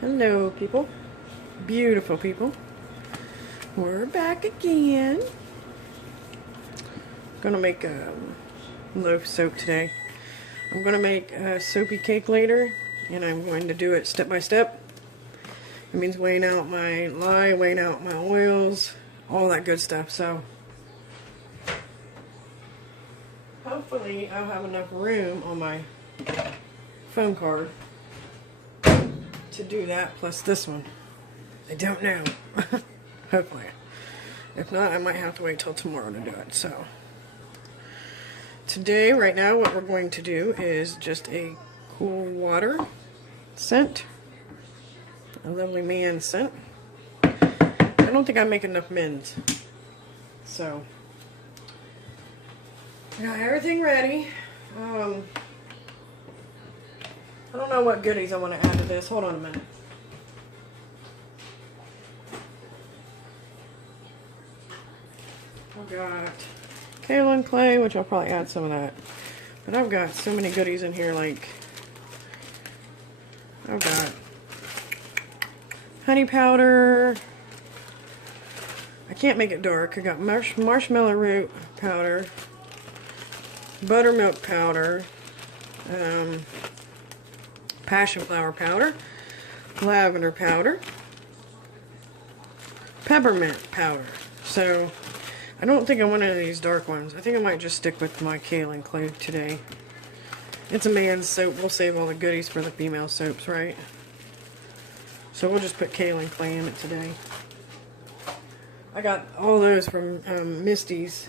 Hello, people. Beautiful people. We're back again. Gonna make loaf soap today. I'm gonna make a soapy cake later, and I'm going to do it step by step. It means weighing out my lye, weighing out my oils, all that good stuff. So hopefully I'll have enough room on my phone card to do that, plus this one. I don't know. Hopefully. If not, I might have to wait till tomorrow to do it. So today, right now, what we're going to do is just a cool water scent. A lovely man scent. I don't think I make enough men's. So I got everything ready. I don't know what goodies I want to add to this. Hold on a minute. I've got kaolin clay, which I'll probably add some of that. But I've got so many goodies in here, like I've got honey powder. I can't make it dark. I got marshmallow root powder, buttermilk powder, passion flower powder, lavender powder, peppermint powder. So I don't think I want any of these dark ones. I think I might just stick with my kaolin clay today. It's a man's soap. We'll save all the goodies for the female soaps, right? So we'll just put kaolin clay in it today. I got all those from Misty's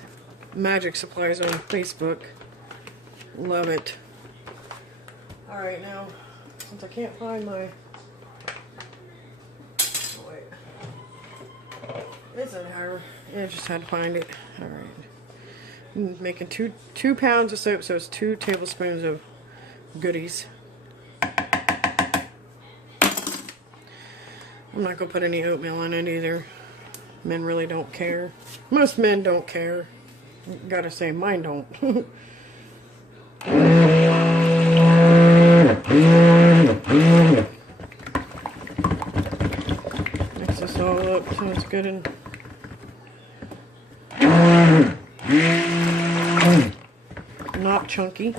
Magic Supplies on Facebook. Love it. Alright, now, since I can't find my... Oh, wait. It's in her. Yeah, I just had to find it. Alright. I'm making two pounds of soap, so it's 2 tablespoons of goodies. I'm not going to put any oatmeal in it either. Men really don't care. Most men don't care. Gotta say, mine don't. Mix this all up so it's good and not chunky.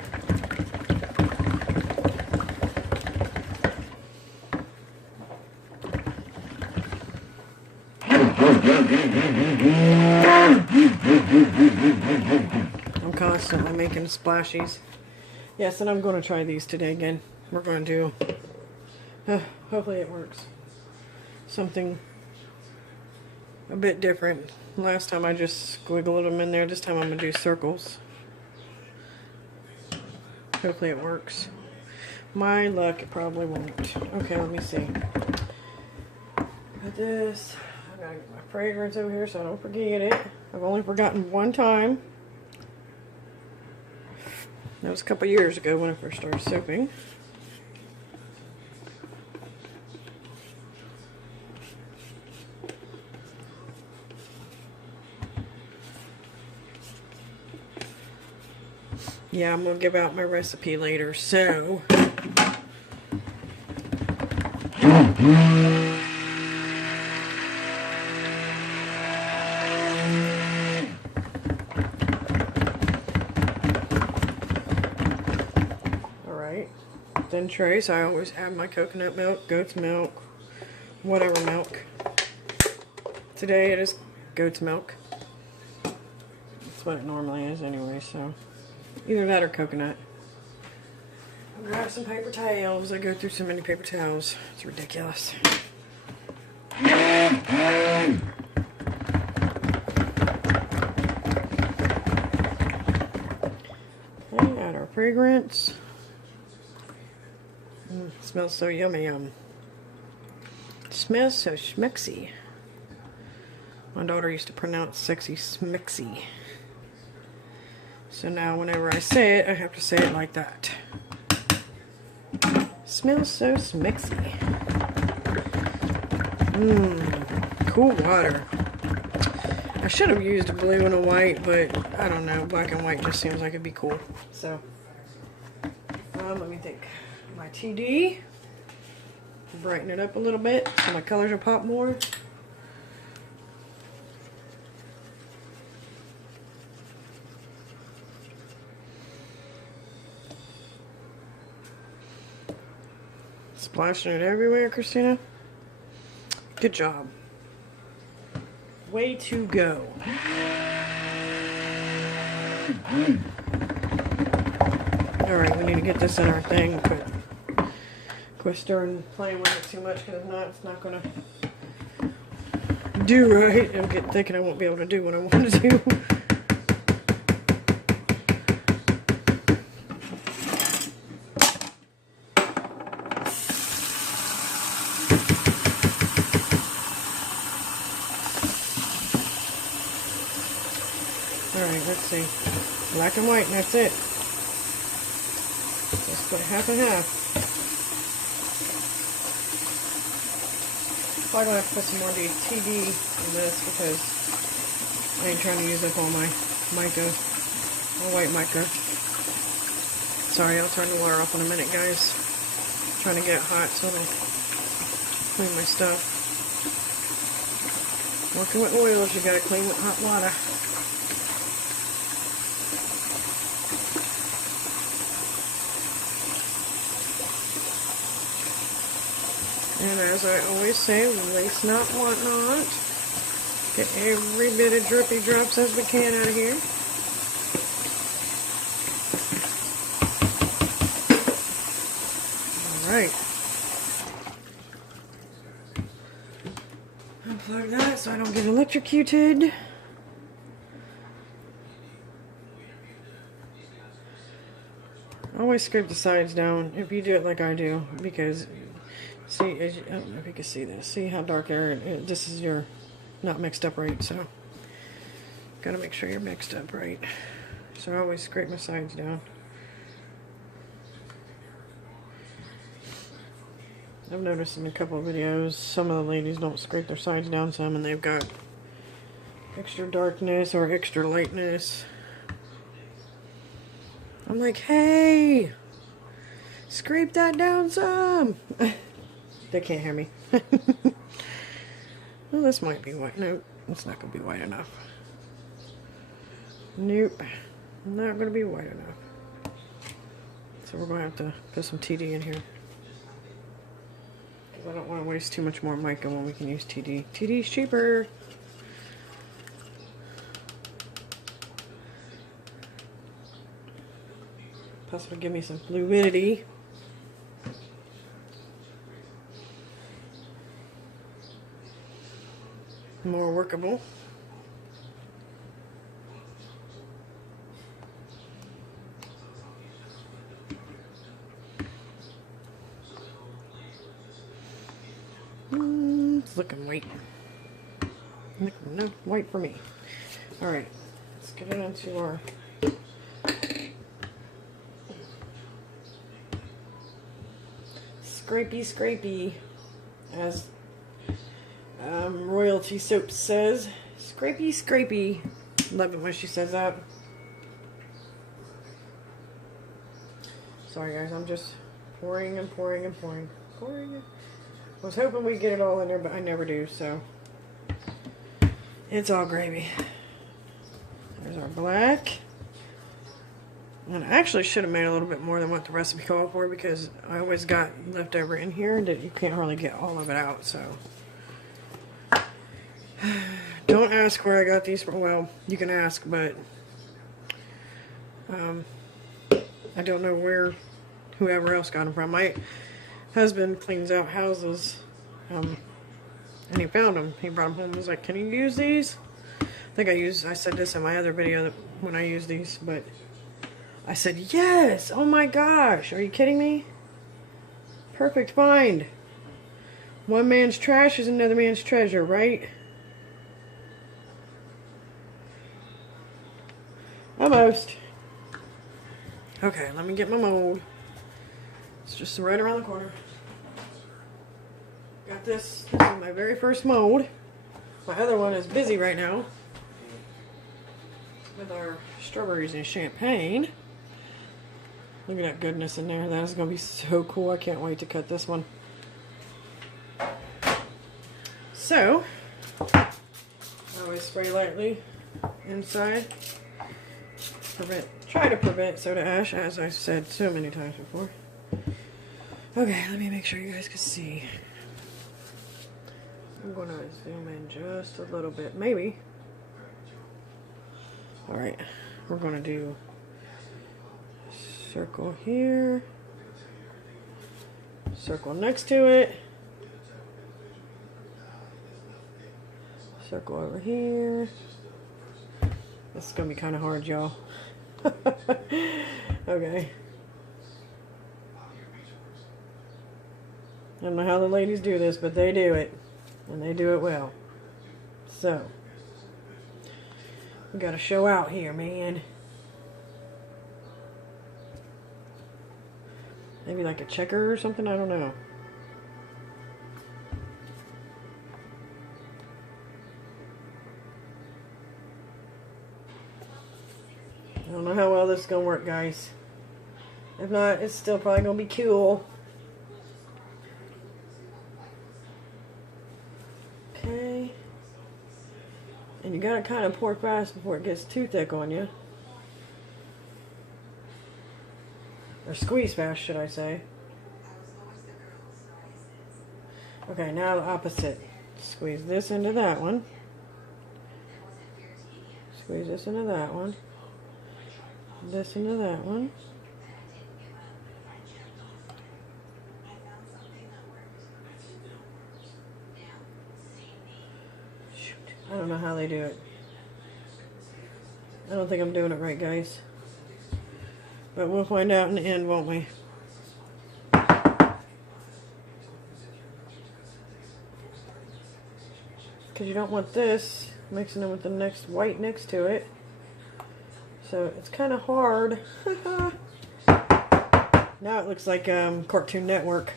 I'm constantly making splashies. Yes, and I'm going to try these today again. We're going to do, hopefully it works. Something a bit different. Last time I just squiggled them in there. This time I'm going to do circles. Hopefully it works. My luck, it probably won't. Okay, let me see. Got this. I gotta get my fragrance over here so I don't forget it. I've only forgotten one time. That was a couple years ago when I first started soaping. Yeah, I'm going to give out my recipe later, so... Alright, then trays, I always add my coconut milk, goat's milk, whatever milk. Today it is goat's milk. That's what it normally is anyway, so... Either that or coconut. I'll grab some paper towels. I go through so many paper towels. It's ridiculous. And add our fragrance. It smells so yummy. It smells so schmexy. My daughter used to pronounce sexy smexy. So now whenever I say it, I have to say it like that. Smells so smexy. Cool water. I should have used a blue and a white, but I don't know. Black and white just seems like it'd be cool. So, let me think. My TD. brighten it up a little bit so my colors will pop more. Splashing it everywhere, Christina. Good job. Way to go. Alright, we need to get this in our thing, but quit starting playing with it too much, because if not, it's not going to do right. I'll get thinking I won't be able to do what I want to do. Alright, let's see. Black and white, and that's it. Just put half and half. Probably gonna have to put some more TD in this because I ain't trying to use up all my mica, all white mica. Sorry, I'll turn the water off in a minute, guys. Trying to get it hot so it'll clean my stuff. Working with oils, you gotta clean with hot water. And as I always say, waste not, want not. Get every bit of drippy drops as we can out of here. Alright. Unplug that so I don't get electrocuted. Always scrape the sides down if you do it like I do, because see, as you, I don't know if you can see this. See how dark area, this is your, not mixed up right, so gotta make sure you're mixed up right. So I always scrape my sides down. I've noticed in a couple of videos, some of the ladies don't scrape their sides down some, and they've got extra darkness or extra lightness. I'm like, hey, scrape that down some. They can't hear me. Well, this might be white. Nope, it's not going to be white enough. Nope, not going to be white enough. So we're going to have to put some TD in here. Because I don't want to waste too much more mica when we can use TD. TD's cheaper. Plus it'll give me some fluidity. More workable. It's looking white. No, white for me. Alright, let's get it onto our scrapey, as Royalty Soap says. Scrapey. Love it when she says that. Sorry guys, I'm just pouring and pouring and pouring. I was hoping we'd get it all in there, but I never do, so it's all gravy. There's our black. And I actually should have made a little bit more than what the recipe called for, because I always got leftover in here that you can't hardly get all of it out, so. Don't ask where I got these from. Well, you can ask, but I don't know where whoever else got them from. My husband cleans out houses, and he found them. He brought them home and was like, can you use these? I think I said this in my other video that when I use these, but I said, yes! Oh my gosh! Are you kidding me? Perfect find. One man's trash is another man's treasure, right? Almost. Okay, let me get my mold. It's just right around the corner. Got this. This is my very first mold. My other one is busy right now with our strawberries and champagne. Look at that goodness in there. That is going to be so cool. I can't wait to cut this one. So, I always spray lightly inside. Try to prevent soda ash, as I've said so many times before. Okay, let me make sure you guys can see. I'm going to zoom in just a little bit, maybe. Alright, we're going to do a circle here, circle next to it, circle over here. This is going to be kind of hard, y'all. Okay. I don't know how the ladies do this, but they do it. And they do it well. So, we gotta show out here, man. Maybe like a checker or something, I don't know. I don't know how well this is gonna work, guys. If not, it's still probably gonna be cool. Okay. And you gotta kind of pour fast before it gets too thick on you. Or squeeze fast, should I say. Okay, now the opposite. Squeeze this into that one. Squeeze this into that one. This into that one. Shoot. I don't know how they do it. I don't think I'm doing it right, guys. But we'll find out in the end, won't we? Because you don't want this mixing in with the next white next to it. So it's kind of hard. Now it looks like Cartoon Network.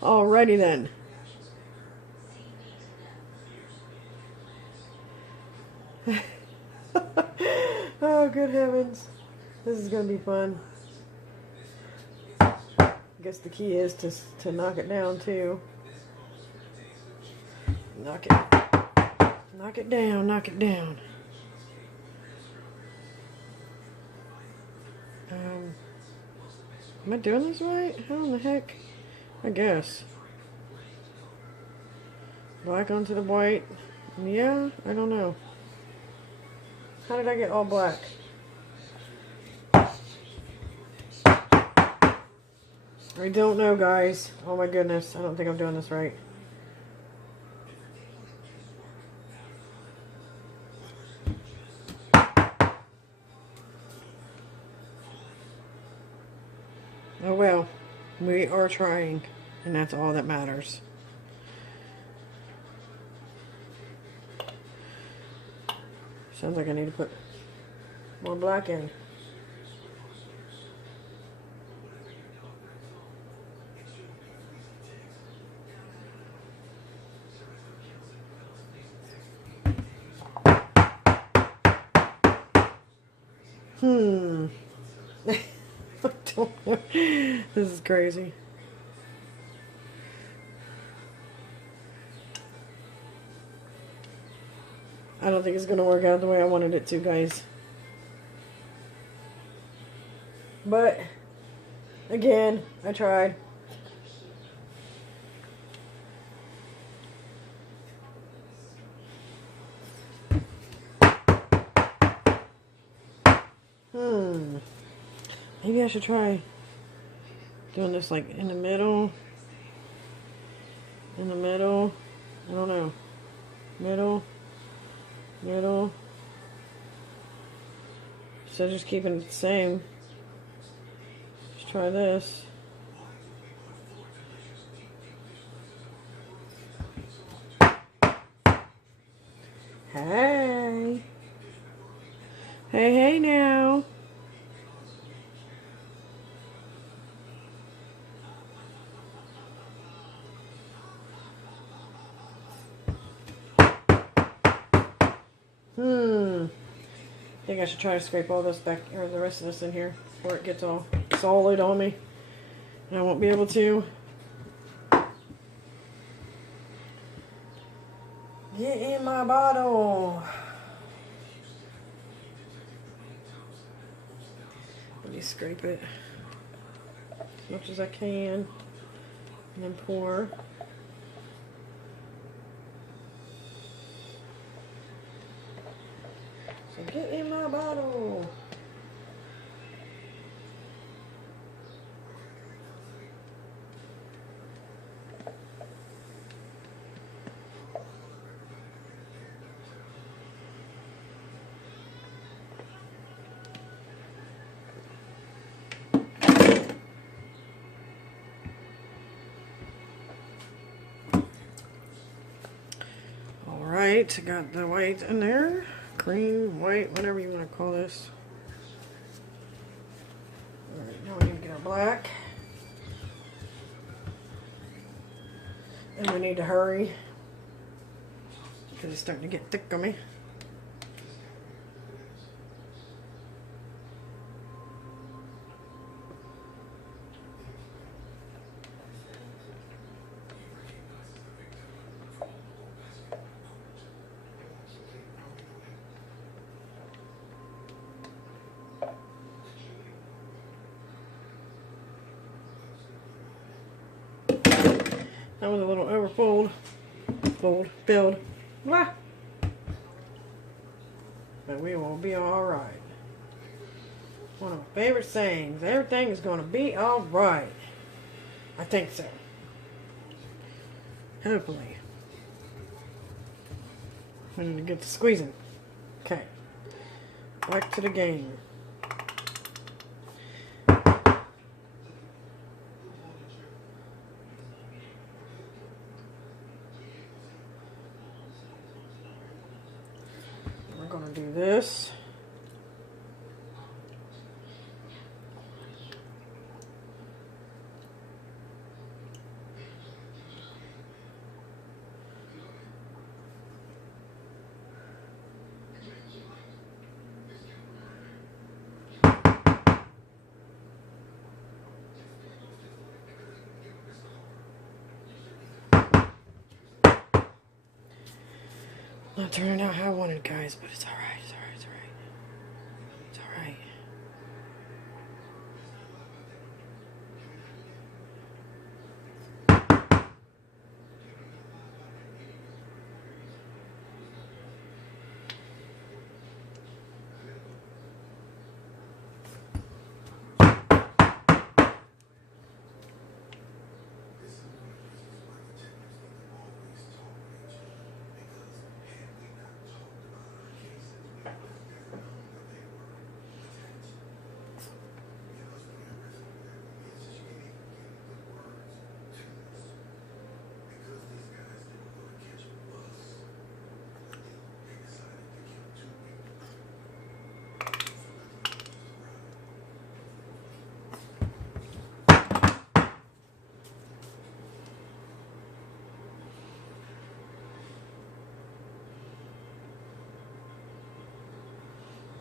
Alrighty then. Oh, good heavens. This is going to be fun. I guess the key is to knock it down too. Knock it down, knock it down. Am I doing this right? How in the heck? I guess. Black onto the white. Yeah, I don't know. How did I get all black? I don't know, guys. Oh my goodness. I don't think I'm doing this right. Oh well, we are trying, and that's all that matters. Sounds like I need to put more black in. I don't know. This is crazy. I don't think it's going to work out the way I wanted it to, guys. But, again, I tried. Maybe I should try doing this like in the middle. In the middle. I don't know. Middle. Middle. So just keeping it the same. Let's try this. Hey. Hey, hey now. I think I should try to scrape all this back, or the rest of this in here, before it gets all solid on me. And I won't be able to. Get in my bottle. Let me scrape it as much as I can and then pour. So get in my bottle. Alright, got the white in there. Cream, white, whatever you want to call this. Alright, now we need to get our black. And we need to hurry because it's starting to get thick on me. That was a little overfold. Filled. Blah. But we will be alright. One of my favorite sayings. Everything is going to be alright. I think so. Hopefully. I need to get to squeezing. Okay. Back to the game. We're going to do this. Not turning out how I wanted, guys, but it's alright, it's alright, it's alright. It's alright.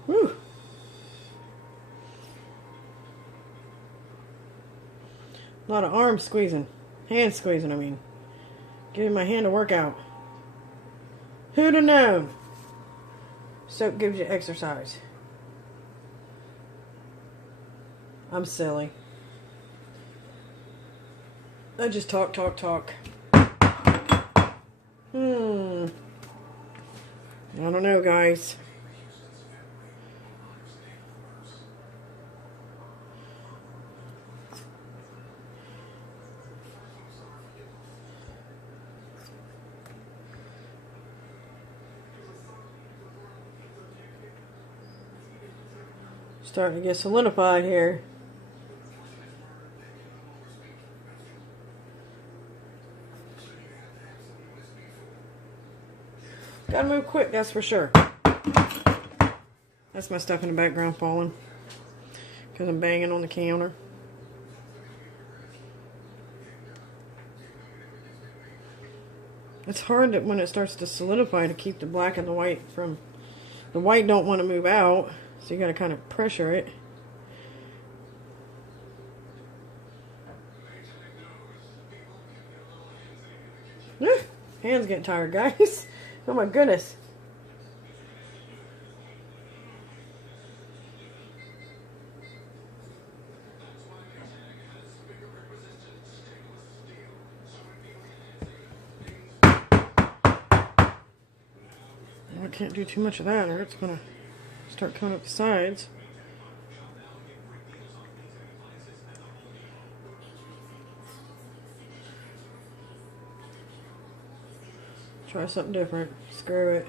Whew. A lot of arm squeezing. Hand squeezing, I mean. Giving my hand a workout. Who'd have known? Soap gives you exercise. I'm silly. I just talk. I don't know, guys. Starting to get solidified here. Gotta move quick, that's for sure. That's my stuff in the background falling because I'm banging on the counter. It's hard that when it starts to solidify to keep the black and the white from... The white don't want to move out, so you gotta kind of pressure it. Hands getting tired, guys. Oh my goodness. I can't do too much of that or it's going to start coming up the sides. Try something different. Screw it.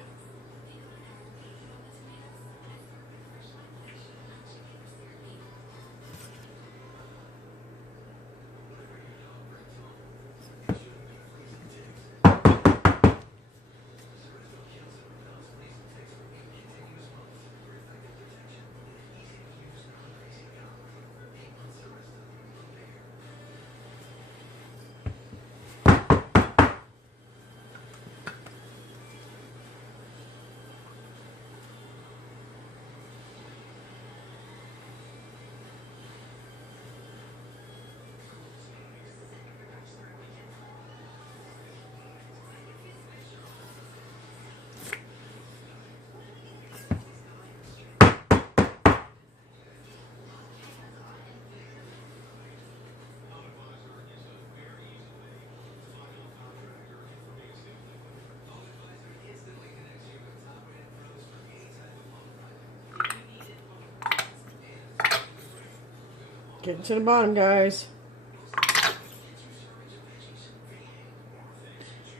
Getting to the bottom, guys.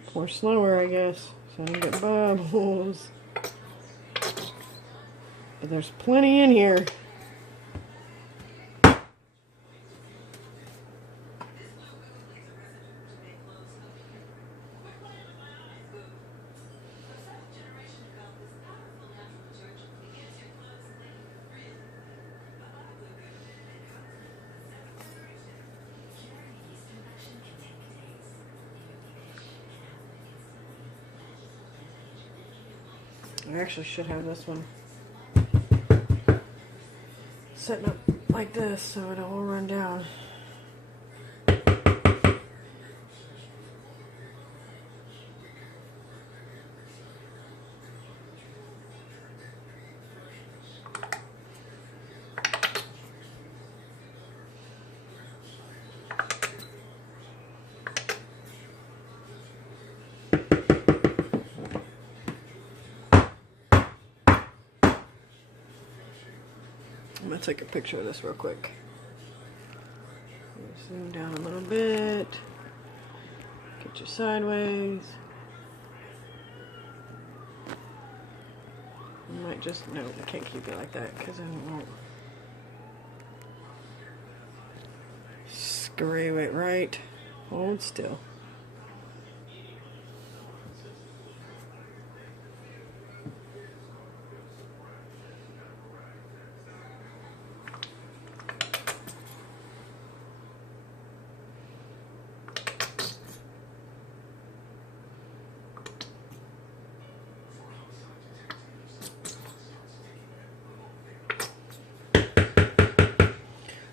Pour slower, I guess, so I don't get bubbles. But there's plenty in here. I actually should have this one setting up like this so it all run down. I'm going to take a picture of this real quick. Zoom down a little bit. Get you sideways. I might just, no, I can't keep it like that because then it won't. Screw it right. Hold still.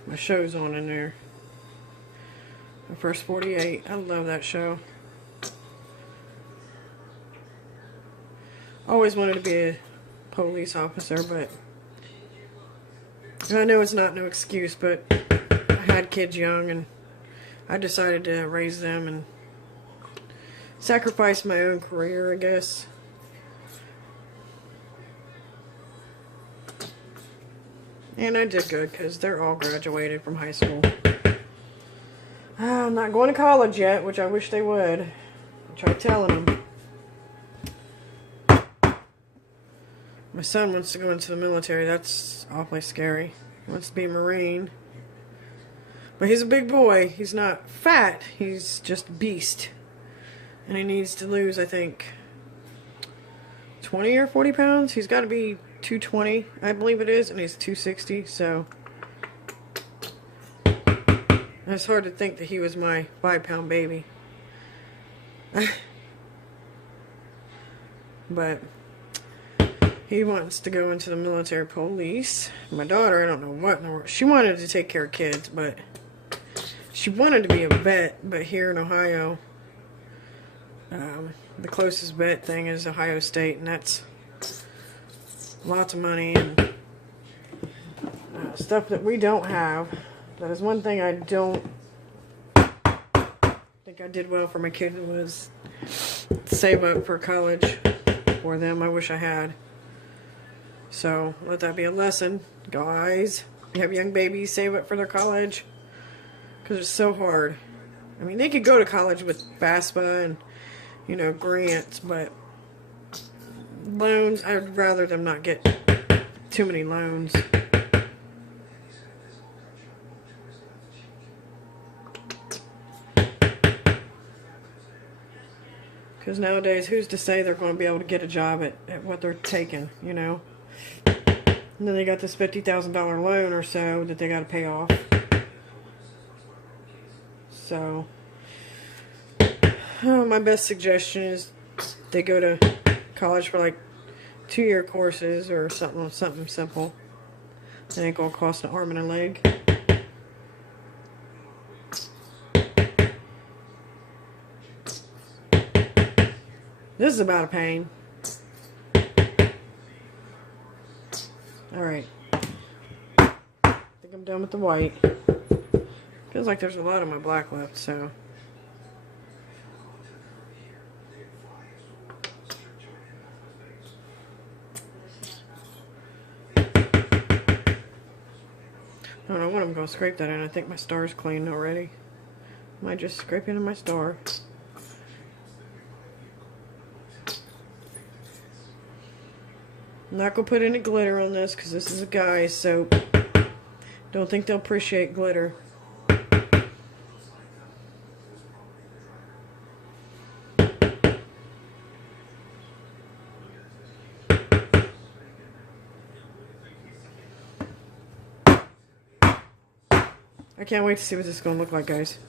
My show's on in there. The First 48. I love that show. Always wanted to be a police officer, but I know it's not no excuse, but I had kids young and I decided to raise them and sacrifice my own career, I guess. And I did good because they're all graduated from high school. I'm not going to college yet, which I wish they would. I tried telling them. My son wants to go into the military. That's awfully scary. He wants to be a Marine. But he's a big boy. He's not fat. He's just a beast. And he needs to lose, I think, 20 or 40 pounds. He's got to be 220, I believe it is, and he's 260, so it's hard to think that he was my 5-pound baby. But he wants to go into the military police. My daughter, I don't know what in the world. She wanted to take care of kids, but she wanted to be a vet, but here in Ohio, The closest bet thing is Ohio State, and that's lots of money and stuff that we don't have. That is one thing I don't think I did well for my kids, was save up for college for them. I wish I had. So let that be a lesson, guys. You have young babies, save up for their college, because it's so hard. I mean, they could go to college with FAFSA and, you know, grants, but loans, I'd rather them not get too many loans. Because nowadays, who's to say they're going to be able to get a job at what they're taking, you know? And then they got this $50,000 loan or so that they got to pay off. So, my best suggestion is they go to college for like 2-year courses or something simple. It ain't going to cost an arm and a leg. This is about a pain. Alright. I think I'm done with the white. Feels like there's a lot of my black left, so. I don't know what I'm going to scrape that in. I think my star's clean already. Might just scrape into my star. I'm not going to put any glitter on this because this is a guy's soap. Don't think they'll appreciate glitter. I can't wait to see what this is going to look like, guys.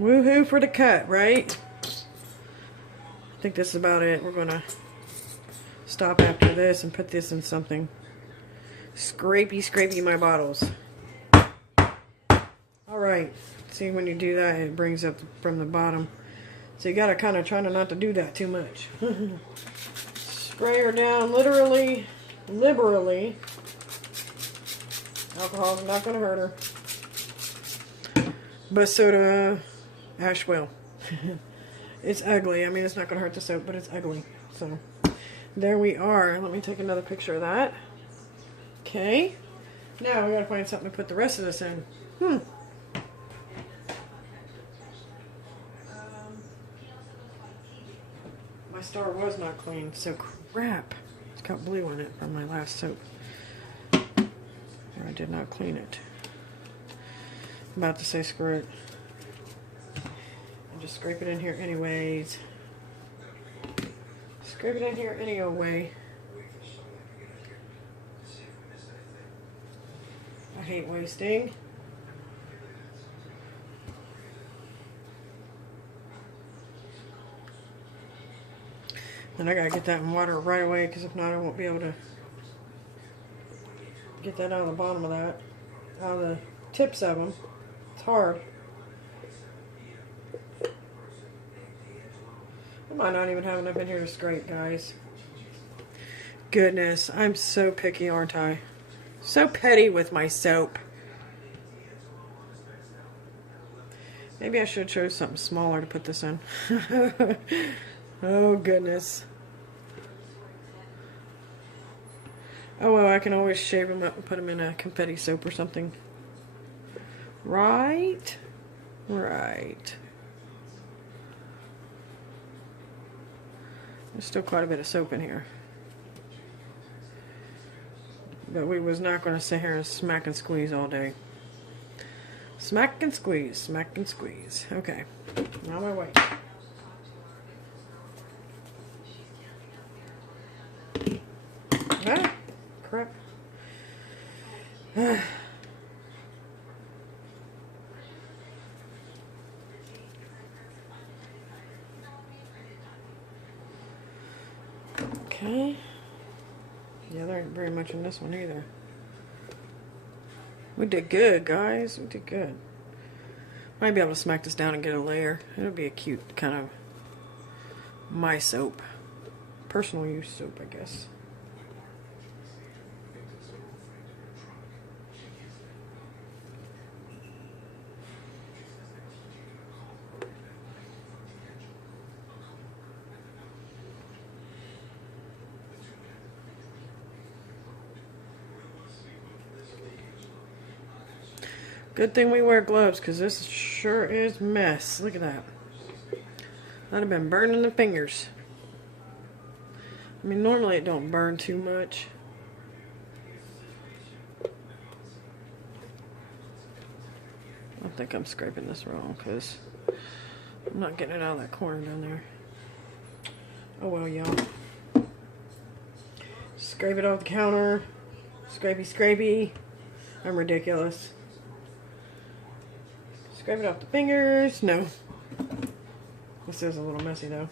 Woohoo for the cut, right? I think this is about it. We're going to stop after this and put this in something. Scrapey my bottles. Alright. See, when you do that, it brings up from the bottom. So you got to kind of try not to do that too much. Spray her down literally, liberally. Alcohol's not going to hurt her. But soda ash will. It's ugly. I mean, it's not going to hurt the soap, but it's ugly. So, there we are. Let me take another picture of that. Okay. Now, we got to find something to put the rest of this in. My star was not clean, so crap. It's got blue on it from my last soap. Or I did not clean it. I'm about to say screw it. Just scrape it in here anyways. Scrape it in here any old way. I hate wasting. And I gotta get that in water right away, because if not I won't be able to get that out of the bottom of that. Out of the tips of them. It's hard. I might not even have enough in here to scrape, guys. Goodness, I'm so picky, aren't I? So petty with my soap. Maybe I should choose something smaller to put this in. Oh, goodness. Oh, well, I can always shave them up and put them in a confetti soap or something. Right? Right. There's still quite a bit of soap in here. But we was not going to sit here and smack and squeeze all day. Smack and squeeze, smack and squeeze. Okay, on my way. Ah, crap. Okay. Yeah, there ain't very much in this one either. We did good, guys. We did good. Might be able to smack this down and get a layer. It'll be a cute kind of my soap. Personal use soap, I guess. Good thing we wear gloves, because this sure is mess. Look at that. I'd have been burning the fingers. I mean, normally it don't burn too much. I think I'm scraping this wrong, because I'm not getting it out of that corner down there. Oh well, y'all. Scrape it off the counter. Scrapey, scrapey. I'm ridiculous. Scrape it off the fingers. No. This is a little messy though.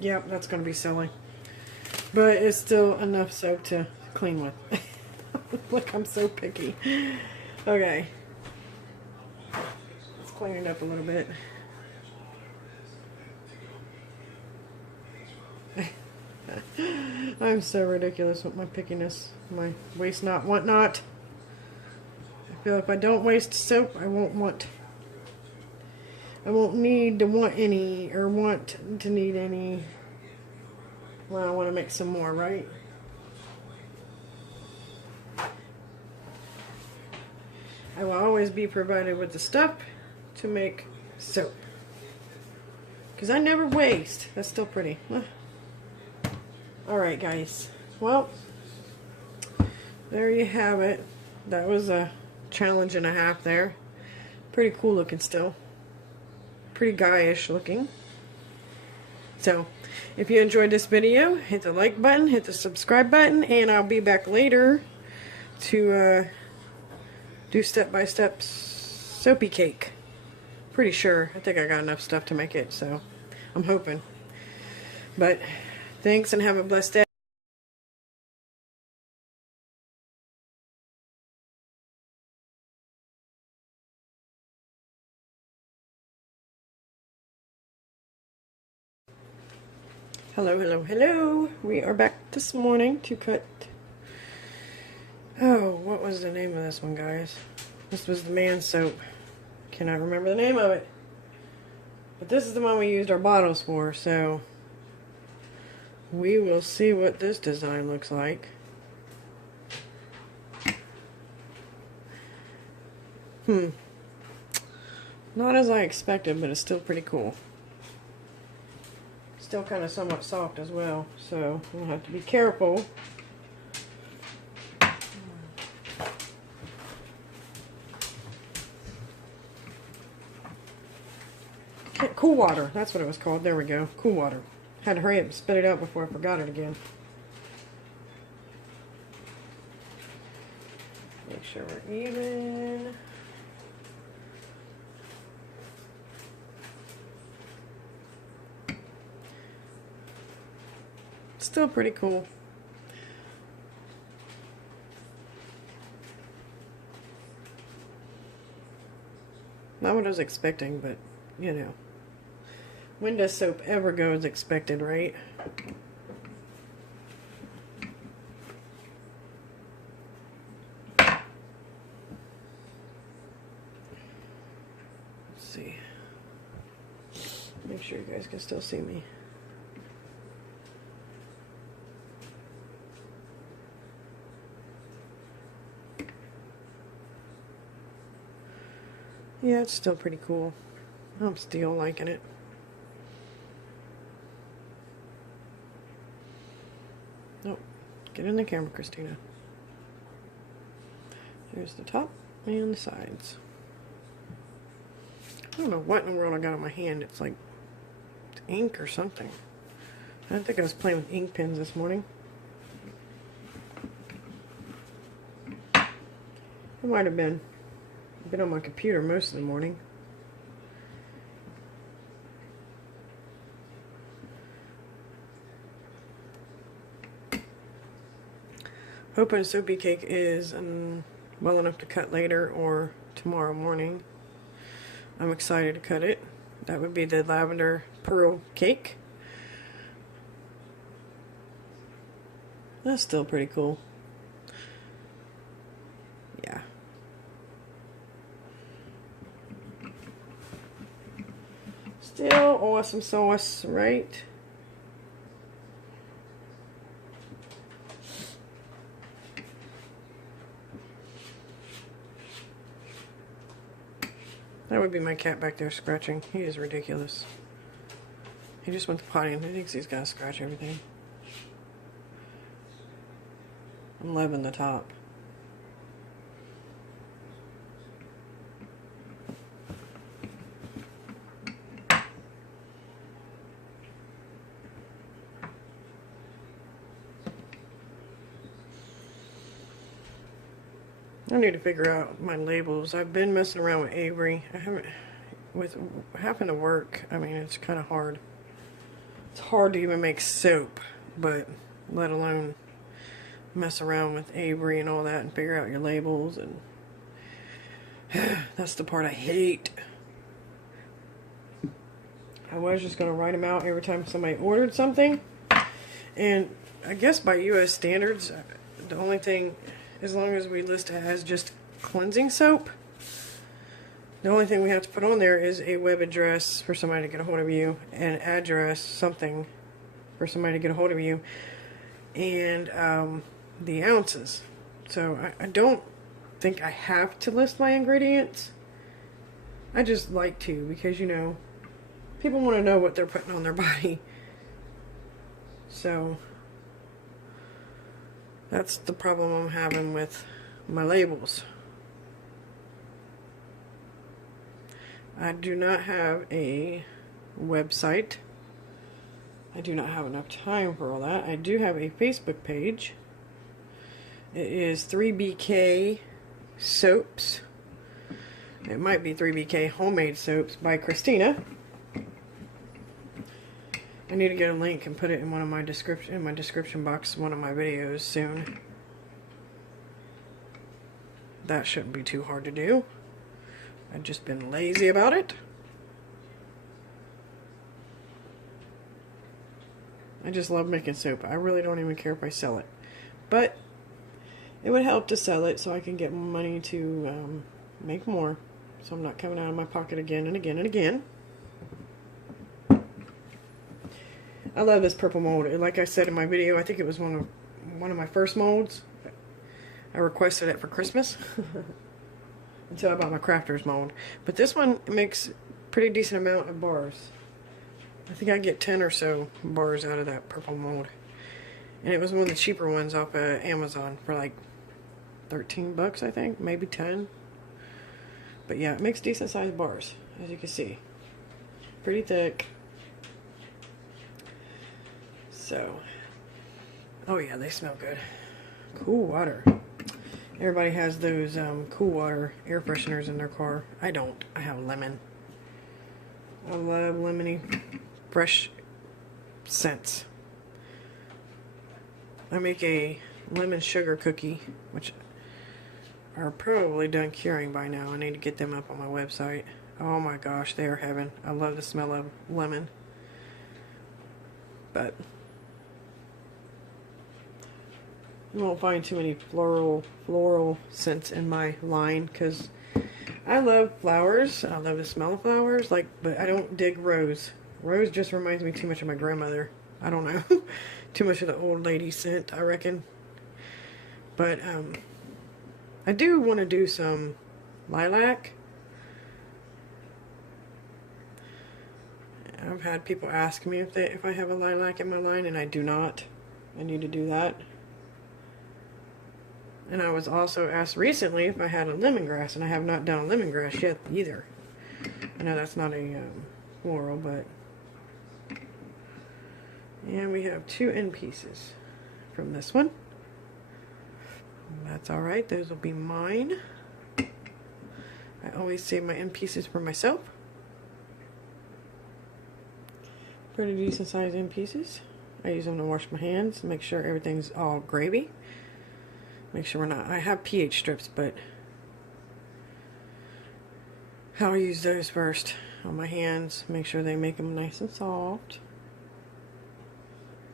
Yep, that's going to be silly. But it's still enough soap to clean with. Look, I'm so picky. Okay. Let's clean it up a little bit. I'm so ridiculous with my pickiness, my waste not, want not. I feel if I don't waste soap, I won't need to want any, or want to need any. Well, I want to make some more, right? I will always be provided with the stuff to make soap. Because I never waste. That's still pretty. Alright guys, well, there you have it. That was a challenge and a half there. Pretty cool looking still. Pretty guyish looking. So, if you enjoyed this video, hit the like button, hit the subscribe button, and I'll be back later to do step-by-step soapy cake. Pretty sure. I think I got enough stuff to make it, so I'm hoping. But thanks and have a blessed day. Hello, hello, hello. We are back this morning to cut. Oh, what was the name of this one, guys? This was the man soap. Cannot remember the name of it. But this is the one we used our bottles for, so we will see what this design looks like. Not as I expected, but it's still pretty cool. Still kind of somewhat soft as well, so we'll have to be careful. Cool water, that's what it was called. There we go, cool water. Had to hurry up and spit it out before I forgot it again. Make sure we're even. Still pretty cool. Not what I was expecting, but you know. When does soap ever go as expected, right? Let's see. Make sure you guys can still see me. Yeah, it's still pretty cool. I'm still liking it. Oh, get in the camera, Christina. Here's the top and the sides. I don't know what in the world I got on my hand. It's like ink or something. I don't think I was playing with ink pens this morning. It might have been. I've been on my computer most of the morning. Hoping soapy cake is well enough to cut later or tomorrow morning. I'm excited to cut it. That would be the lavender pearl cake. That's still pretty cool. Yeah. Still awesome sauce, right? That would be my cat back there scratching. He is ridiculous. He just went to potty and he thinks he's got to scratch everything. I'm loving the top. I need to figure out my labels. I've been messing around with Avery. I haven't, with having to work, I mean, it's kind of hard. It's hard to even make soap, but let alone mess around with Avery and all that and figure out your labels. And that's the part I hate. I was just going to write them out every time somebody ordered something. And I guess by U.S. standards, the only thing, as long as we list it as just cleansing soap, the only thing we have to put on there is a web address for somebody to get a hold of you, an address, something for somebody to get a hold of you, and the ounces. So I don't think I have to list my ingredients. I just like to, because, you know, people want to know what they're putting on their body. So that's the problem I'm having with my labels. I do not have a website. I do not have enough time for all that. I do have a Facebook page. It is 3BK Soaps. It might be 3BK Homemade Soaps by Christina. I need to get a link and put it in one of my description box, one of my videos soon. That shouldn't be too hard to do. I've just been lazy about it. I just love making soap. I really don't even care if I sell it. But it would help to sell it so I can get money to make more. So I'm not coming out of my pocket again and again and again. I love this purple mold. Like I said in my video, I think it was one of my first molds. I requested it for Christmas until I bought my crafter's mold. But this one makes a pretty decent amount of bars. I think I get 10 or so bars out of that purple mold. And it was one of the cheaper ones off of Amazon for like 13 bucks, I think, maybe 10. But yeah, it makes decent sized bars, as you can see. Pretty thick. So, oh yeah, they smell good. Cool water. Everybody has those cool water air fresheners in their car. I don't. I have lemon. I love lemony, fresh scents. I make a lemon sugar cookie, which are probably done curing by now. I need to get them up on my website. Oh my gosh, they are heaven. I love the smell of lemon. But you won't find too many floral scents in my line, because I love flowers. I love the smell of flowers, but I don't dig rose. Rose just reminds me too much of my grandmother. I don't know. Too much of the old lady scent, I reckon. But I do want to do some lilac. I've had people ask me if I have a lilac in my line, and I do not. I need to do that. And I was also asked recently if I had a lemongrass, and I have not done a lemongrass yet either. I know that's not a floral, but... And we have 2 end pieces from this one. That's alright, those will be mine. I always save my end pieces for myself. Pretty decent sized end pieces. I use them to wash my hands, make sure everything's all gravy. Make sure we're not, I have pH strips, but how I use those first on my hands, make sure they make them nice and soft.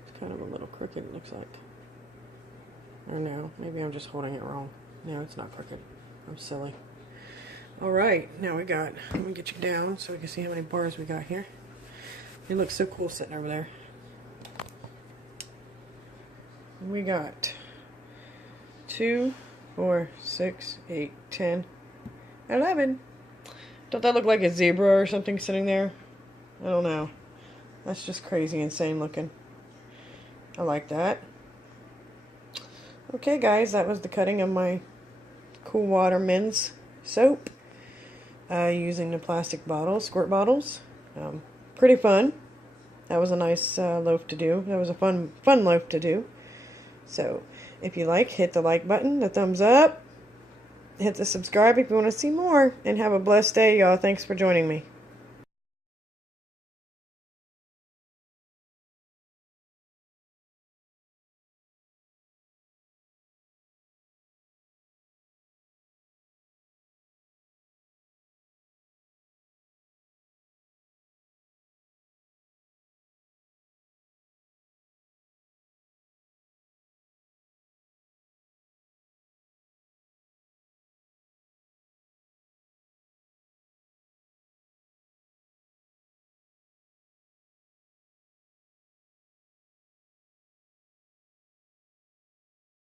It's kind of a little crooked, it looks like. Or no, maybe I'm just holding it wrong. No, it's not crooked. I'm silly. Alright, now we got, let me get you down so we can see how many bars we got here. It looks so cool sitting over there. We got 2, 4, 6, 8, 10, 11. Don't that look like a zebra or something sitting there? I don't know. That's just crazy insane looking. I like that. Okay guys, that was the cutting of my Cool Water men's soap. Using the plastic bottles, squirt bottles. Pretty fun. That was a nice loaf to do. That was a fun loaf to do. So, if you like, hit the like button, the thumbs up, hit the subscribe if you want to see more, and have a blessed day, y'all. Thanks for joining me.